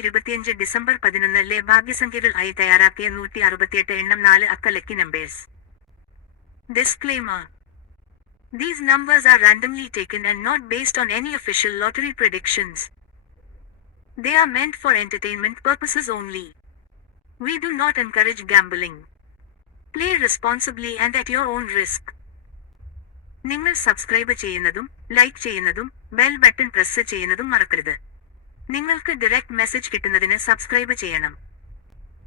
ഇരുപത്തിയഞ്ച് ഡിസംബർ പതിനൊന്നിലെ ഭാഗ്യസംഖ്യകൾ ആയി തയ്യാറാക്കിയ നൂറ്റി അറുപത്തിയെട്ട് എണ്ണം നാല് അക്ക lucky numbers disclaimer These numbers are randomly taken and not based on any official lottery predictions. They are meant for entertainment purposes only. We do not encourage gambling. Play responsibly and at your own risk. നിങ്ങൾ subscribe ചെയ്യുന്നതും like ചെയ്യുന്നതും bell button press ചെയ്യുന്നതും മറക്കരുത് നിങ്ങൾക്ക് direct message കിട്ടുന്നതിന് subscribe ചെയ്യണം.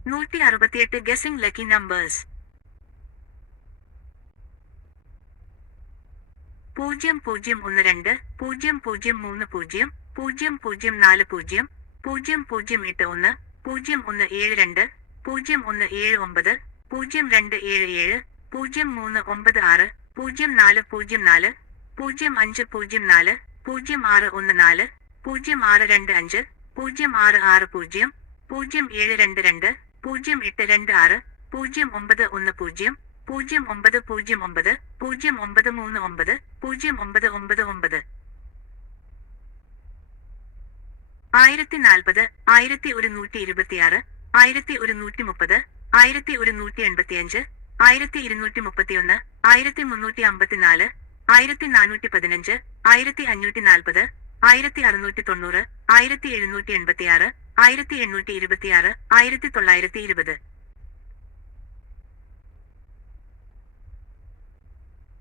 നൂറ്റി അറുപത്തിയെട്ട് ഗസിംഗ് ലക്കി നമ്പേഴ്സ് പൂജ്യം പൂജ്യം ഒന്ന് രണ്ട് പൂജ്യം പൂജ്യം മൂന്ന് പൂജ്യം പൂജ്യം പൂജ്യം നാല് പൂജ്യം പൂജ്യം പൂജ്യം എട്ട് ഒന്ന് പൂജ്യം ഒന്ന് ഏഴ് രണ്ട് പൂജ്യം ഒന്ന് ഏഴ് ഒമ്പത് പൂജ്യം രണ്ട് ഏഴ് ഏഴ് പൂജ്യം മൂന്ന് ഒമ്പത് ആറ് പൂജ്യം നാല് പൂജ്യം നാല് പൂജ്യം അഞ്ച് പൂജ്യം നാല് പൂജ്യം ആറ് ഒന്ന് നാല് പൂജ്യം ആറ് രണ്ട് അഞ്ച് പൂജ്യം ആറ് ആറ് പൂജ്യം പൂജ്യം ഏഴ് രണ്ട് രണ്ട് പൂജ്യം എട്ട് രണ്ട് ആറ് പൂജ്യം ഒമ്പത് ഒന്ന് പൂജ്യം പൂജ്യം ഒമ്പത് പൂജ്യം ഒമ്പത് പൂജ്യം ഒമ്പത് മൂന്ന് ഒമ്പത് പൂജ്യം ഒമ്പത് ഒമ്പത് ഒമ്പത്. ആയിരത്തി നാൽപ്പത് ആയിരത്തി ഒരു നൂറ്റി ഇരുപത്തിയാറ് ആയിരത്തി ഒരു നൂറ്റി മുപ്പത് ആയിരത്തി ഒരു നൂറ്റി എൺപത്തിയഞ്ച് ആയിരത്തി ഇരുന്നൂറ്റി മുപ്പത്തിയൊന്ന് ആയിരത്തി മുന്നൂറ്റി അമ്പത്തിനാല് ആയിരത്തി നാനൂറ്റി പതിനഞ്ച് ആയിരത്തി അഞ്ഞൂറ്റി നാൽപ്പത് ആയിരത്തി അറുന്നൂറ്റി തൊണ്ണൂറ് ആയിരത്തി എഴുന്നൂറ്റി എൺപത്തിയാറ് ആയിരത്തി എണ്ണൂറ്റി ഇരുപത്തിയാറ് ആയിരത്തി തൊള്ളായിരത്തി ഇരുപത്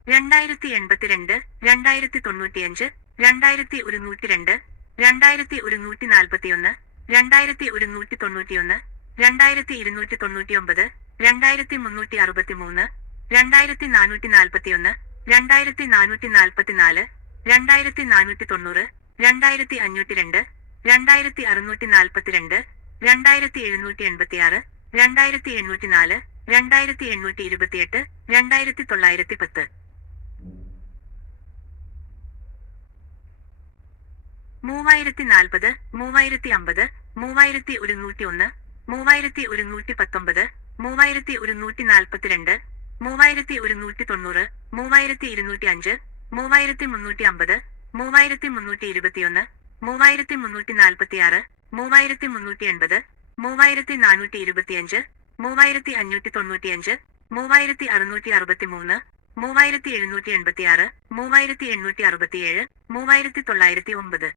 രണ്ടായിരത്തി എൺപത്തിരണ്ട് രണ്ടായിരത്തി തൊണ്ണൂറ്റിയഞ്ച് രണ്ടായിരത്തി ഒരുന്നൂറ്റി രണ്ട് രണ്ടായിരത്തി ഒരുന്നൂറ്റി നാൽപ്പത്തിയൊന്ന് രണ്ടായിരത്തി ഒരുന്നൂറ്റി തൊണ്ണൂറ്റിയൊന്ന് രണ്ടായിരത്തി ഇരുന്നൂറ്റി തൊണ്ണൂറ്റിയൊമ്പത് രണ്ടായിരത്തി മുന്നൂറ്റി അറുപത്തിമൂന്ന് രണ്ടായിരത്തി നാനൂറ്റി നാൽപ്പത്തിയൊന്ന് രണ്ടായിരത്തി നാനൂറ്റി നാൽപ്പത്തിനാല് രണ്ടായിരത്തി നാനൂറ്റി തൊണ്ണൂറ് രണ്ടായിരത്തി അഞ്ഞൂറ്റി രണ്ട് രണ്ടായിരത്തി അറുന്നൂറ്റി നാൽപ്പത്തിരണ്ട് രണ്ടായിരത്തി എഴുന്നൂറ്റി എൺപത്തിയാറ് രണ്ടായിരത്തി എണ്ണൂറ്റി നാല് രണ്ടായിരത്തി എണ്ണൂറ്റി ഇരുപത്തിയെട്ട് രണ്ടായിരത്തി തൊള്ളായിരത്തി പത്ത് മൂവായിരത്തി നാൽപ്പത് മൂവായിരത്തി അമ്പത് മൂവായിരത്തി ഒരുന്നൂറ്റി ഒന്ന് മൂവായിരത്തി ഒരുന്നൂറ്റി പത്തൊമ്പത് മൂവായിരത്തി ഒരുന്നൂറ്റി നാൽപ്പത്തിരണ്ട് മൂവായിരത്തി ഒരുന്നൂറ്റി തൊണ്ണൂറ് മൂവായിരത്തി ഇരുന്നൂറ്റി അഞ്ച് മൂവായിരത്തി മുന്നൂറ്റി അമ്പത് മൂവായിരത്തി മുന്നൂറ്റി ഇരുപത്തിയൊന്ന് മൂവായിരത്തി മുന്നൂറ്റി നാൽപ്പത്തിയാറ് മൂവായിരത്തി മുന്നൂറ്റി എൺപത് മൂവായിരത്തി നാനൂറ്റി ഇരുപത്തിയഞ്ച് മൂവായിരത്തി അഞ്ഞൂറ്റി തൊണ്ണൂറ്റിയഞ്ച് മൂവായിരത്തി അറുന്നൂറ്റി അറുപത്തിമൂന്ന് മൂവായിരത്തി എഴുന്നൂറ്റി എൺപത്തിയാറ് മൂവായിരത്തി എണ്ണൂറ്റി അറുപത്തിയേഴ് മൂവായിരത്തി തൊള്ളായിരത്തി ഒമ്പത്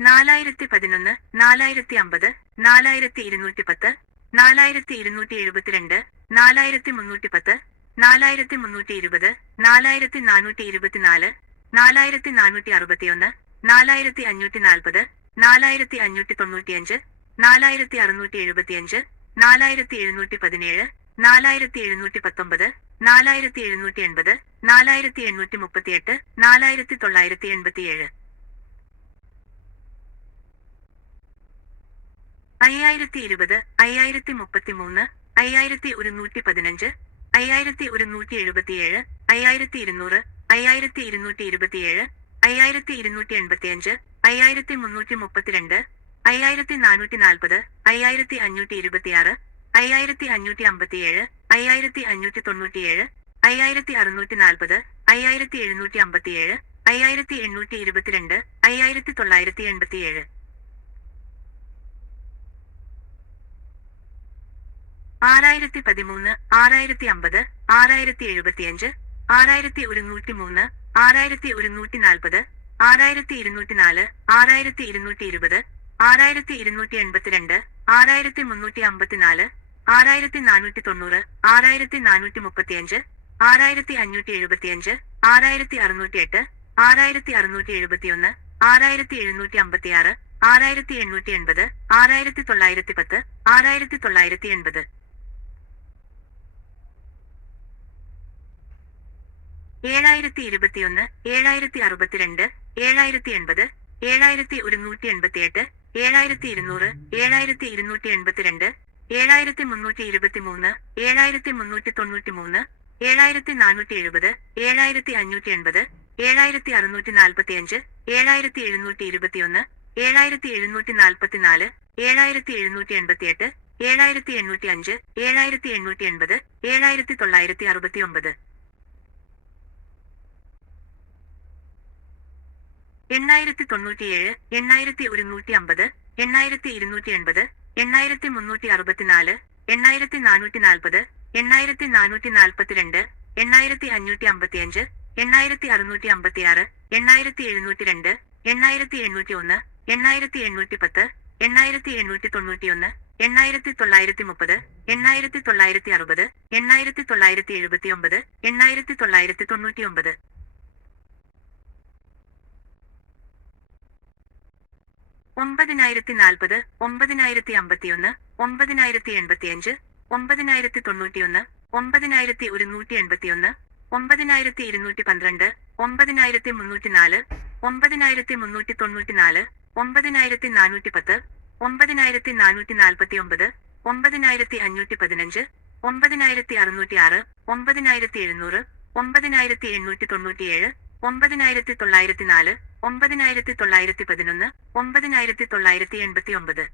നാലായിരത്തി പതിനൊന്ന് നാലായിരത്തി അമ്പത് നാലായിരത്തി ഇരുന്നൂറ്റി പത്ത് നാലായിരത്തി ഇരുന്നൂറ്റി എഴുപത്തിരണ്ട് നാലായിരത്തി മുന്നൂറ്റി പത്ത് നാലായിരത്തി മുന്നൂറ്റി ഇരുപത് നാലായിരത്തി നാനൂറ്റി ഇരുപത്തിനാല് നാലായിരത്തി നാനൂറ്റി അറുപത്തിയൊന്ന് നാലായിരത്തി അഞ്ഞൂറ്റി നാൽപ്പത് നാലായിരത്തി അഞ്ഞൂറ്റി തൊണ്ണൂറ്റിയഞ്ച് നാലായിരത്തി അറുന്നൂറ്റി എഴുപത്തിയഞ്ച് നാലായിരത്തി എഴുന്നൂറ്റി പതിനേഴ് നാലായിരത്തി എഴുന്നൂറ്റി പത്തൊമ്പത് നാലായിരത്തി എഴുന്നൂറ്റി എൺപത് നാലായിരത്തി എണ്ണൂറ്റി മുപ്പത്തിയെട്ട് നാലായിരത്തി തൊള്ളായിരത്തി എൺപത്തിയേഴ് അയ്യായിരത്തി ഇരുപത് അയ്യായിരത്തി മുപ്പത്തിമൂന്ന് അയ്യായിരത്തി ഒരുന്നൂറ്റി പതിനഞ്ച് അയ്യായിരത്തി ഒരുന്നൂറ്റി എഴുപത്തിയേഴ് അയ്യായിരത്തി ഇരുന്നൂറ് അയ്യായിരത്തി ഇരുന്നൂറ്റി ഇരുപത്തിയേഴ് അയ്യായിരത്തി ഇരുന്നൂറ്റി എൺപത്തിയഞ്ച് അയ്യായിരത്തി മുന്നൂറ്റി മുപ്പത്തിരണ്ട് അയ്യായിരത്തി നാനൂറ്റി നാൽപ്പത് അയ്യായിരത്തി അഞ്ഞൂറ്റി ഇരുപത്തിയാറ് അയ്യായിരത്തി അഞ്ഞൂറ്റി അമ്പത്തിയേഴ് അയ്യായിരത്തി അഞ്ഞൂറ്റി തൊണ്ണൂറ്റിയേഴ് അയ്യായിരത്തി അറുന്നൂറ്റി നാൽപ്പത് അയ്യായിരത്തി എഴുന്നൂറ്റി അമ്പത്തിയേഴ് അയ്യായിരത്തി എണ്ണൂറ്റി ഇരുപത്തിരണ്ട് അയ്യായിരത്തി തൊള്ളായിരത്തി എൺപത്തിയേഴ്. ആറായിരത്തി പതിമൂന്ന് ആറായിരത്തി അമ്പത് ആറായിരത്തി എഴുപത്തിയഞ്ച് ആറായിരത്തി ഒരുന്നൂറ്റി മൂന്ന് ആറായിരത്തി ഒരുന്നൂറ്റി നാൽപ്പത് ആറായിരത്തി ഇരുന്നൂറ്റി നാല് ആറായിരത്തി ഇരുന്നൂറ്റി ഇരുപത് ആറായിരത്തി ഇരുന്നൂറ്റി എൺപത്തിരണ്ട് ആറായിരത്തി മുന്നൂറ്റി അമ്പത്തിനാല് ആറായിരത്തി നാനൂറ്റി തൊണ്ണൂറ് ആറായിരത്തി നാനൂറ്റി മുപ്പത്തിയഞ്ച് ആറായിരത്തി അഞ്ഞൂറ്റി എഴുപത്തിയഞ്ച് ആറായിരത്തി അറുന്നൂറ്റി എട്ട് ആറായിരത്തി അറുന്നൂറ്റി എഴുപത്തിയൊന്ന് ആറായിരത്തി എഴുന്നൂറ്റി അമ്പത്തിയാറ് ആറായിരത്തി എണ്ണൂറ്റി എൺപത് ആറായിരത്തി തൊള്ളായിരത്തി പത്ത് ആറായിരത്തി തൊള്ളായിരത്തി എൺപത് ഏഴായിരത്തി ഇരുപത്തിയൊന്ന് ഏഴായിരത്തി അറുപത്തിരണ്ട് ഏഴായിരത്തി എൺപത് ഏഴായിരത്തി ഒരുന്നൂറ്റി എൺപത്തിയെട്ട് ഏഴായിരത്തി ഇരുന്നൂറ് ഏഴായിരത്തി ഇരുന്നൂറ്റി എൺപത്തിരണ്ട് ഏഴായിരത്തി മുന്നൂറ്റി ഇരുപത്തിമൂന്ന് ഏഴായിരത്തി മുന്നൂറ്റി തൊണ്ണൂറ്റി മൂന്ന് ഏഴായിരത്തി നാനൂറ്റി എഴുപത് ഏഴായിരത്തി അഞ്ഞൂറ്റി എൺപത് ഏഴായിരത്തി അറുന്നൂറ്റി നാൽപ്പത്തിയഞ്ച് ഏഴായിരത്തി എഴുന്നൂറ്റി ഇരുപത്തിയൊന്ന് ഏഴായിരത്തി എഴുന്നൂറ്റി നാൽപ്പത്തിനാല് ഏഴായിരത്തി എഴുന്നൂറ്റി എൺപത്തിയെട്ട് ഏഴായിരത്തി എണ്ണൂറ്റി അഞ്ച് ഏഴായിരത്തി എണ്ണൂറ്റി എൺപത് ഏഴായിരത്തി തൊള്ളായിരത്തി അറുപത്തി എണ്ണായിരത്തി തൊണ്ണൂറ്റിയേഴ് എണ്ണായിരത്തി ഒരുന്നൂറ്റി അമ്പത് എണ്ണായിരത്തി ഇരുന്നൂറ്റി എൺപത് എണ്ണായിരത്തി മുന്നൂറ്റി അറുപത്തിനാല് എണ്ണായിരത്തി നാനൂറ്റി നാൽപ്പത് എണ്ണായിരത്തി നാനൂറ്റി നാൽപ്പത്തിരണ്ട് എണ്ണായിരത്തി അഞ്ഞൂറ്റി അമ്പത്തിയഞ്ച് എണ്ണായിരത്തി അറുന്നൂറ്റി അമ്പത്തിയാറ് എണ്ണായിരത്തി എഴുന്നൂറ്റി രണ്ട് എണ്ണായിരത്തി എണ്ണൂറ്റി ഒന്ന് എണ്ണായിരത്തി എണ്ണൂറ്റി പത്ത് എണ്ണായിരത്തി എണ്ണൂറ്റി തൊണ്ണൂറ്റിയൊന്ന് എണ്ണായിരത്തി തൊള്ളായിരത്തി മുപ്പത് എണ്ണായിരത്തി തൊള്ളായിരത്തി അറുപത് എണ്ണായിരത്തി തൊള്ളായിരത്തി എഴുപത്തി ഒമ്പത് എണ്ണായിരത്തി തൊള്ളായിരത്തി തൊണ്ണൂറ്റി ഒമ്പതിനായിരത്തി നാൽപ്പത് ഒമ്പതിനായിരത്തി അമ്പത്തിയൊന്ന് ഒമ്പതിനായിരത്തി എൺപത്തിയഞ്ച് ഒമ്പതിനായിരത്തി തൊണ്ണൂറ്റിയൊന്ന് ഒമ്പതിനായിരത്തി ഒരുന്നൂറ്റി എൺപത്തിയൊന്ന് ഒമ്പതിനായിരത്തി ഇരുന്നൂറ്റി പന്ത്രണ്ട് ഒമ്പതിനായിരത്തി മുന്നൂറ്റി നാല് ഒമ്പതിനായിരത്തി മുന്നൂറ്റി തൊണ്ണൂറ്റിനാല് ഒമ്പതിനായിരത്തി നാനൂറ്റി പത്ത് ഒമ്പതിനായിരത്തി നാനൂറ്റി നാൽപ്പത്തി ഒമ്പത് ഒമ്പതിനായിരത്തി അഞ്ഞൂറ്റി പതിനഞ്ച് ഒമ്പതിനായിരത്തി അറുന്നൂറ്റി ആറ് ഒമ്പതിനായിരത്തി എഴുന്നൂറ് ഒമ്പതിനായിരത്തി എണ്ണൂറ്റി തൊണ്ണൂറ്റിയേഴ് ഒമ്പതിനായിരത്തി തൊള്ളായിരത്തി നാല് ഒമ്പതിനായിരത്തി തൊള്ളായിരത്തി പതിനൊന്ന് ഒമ്പതിനായിരത്തി തൊള്ളായിരത്തി എൺപത്തി ഒമ്പത്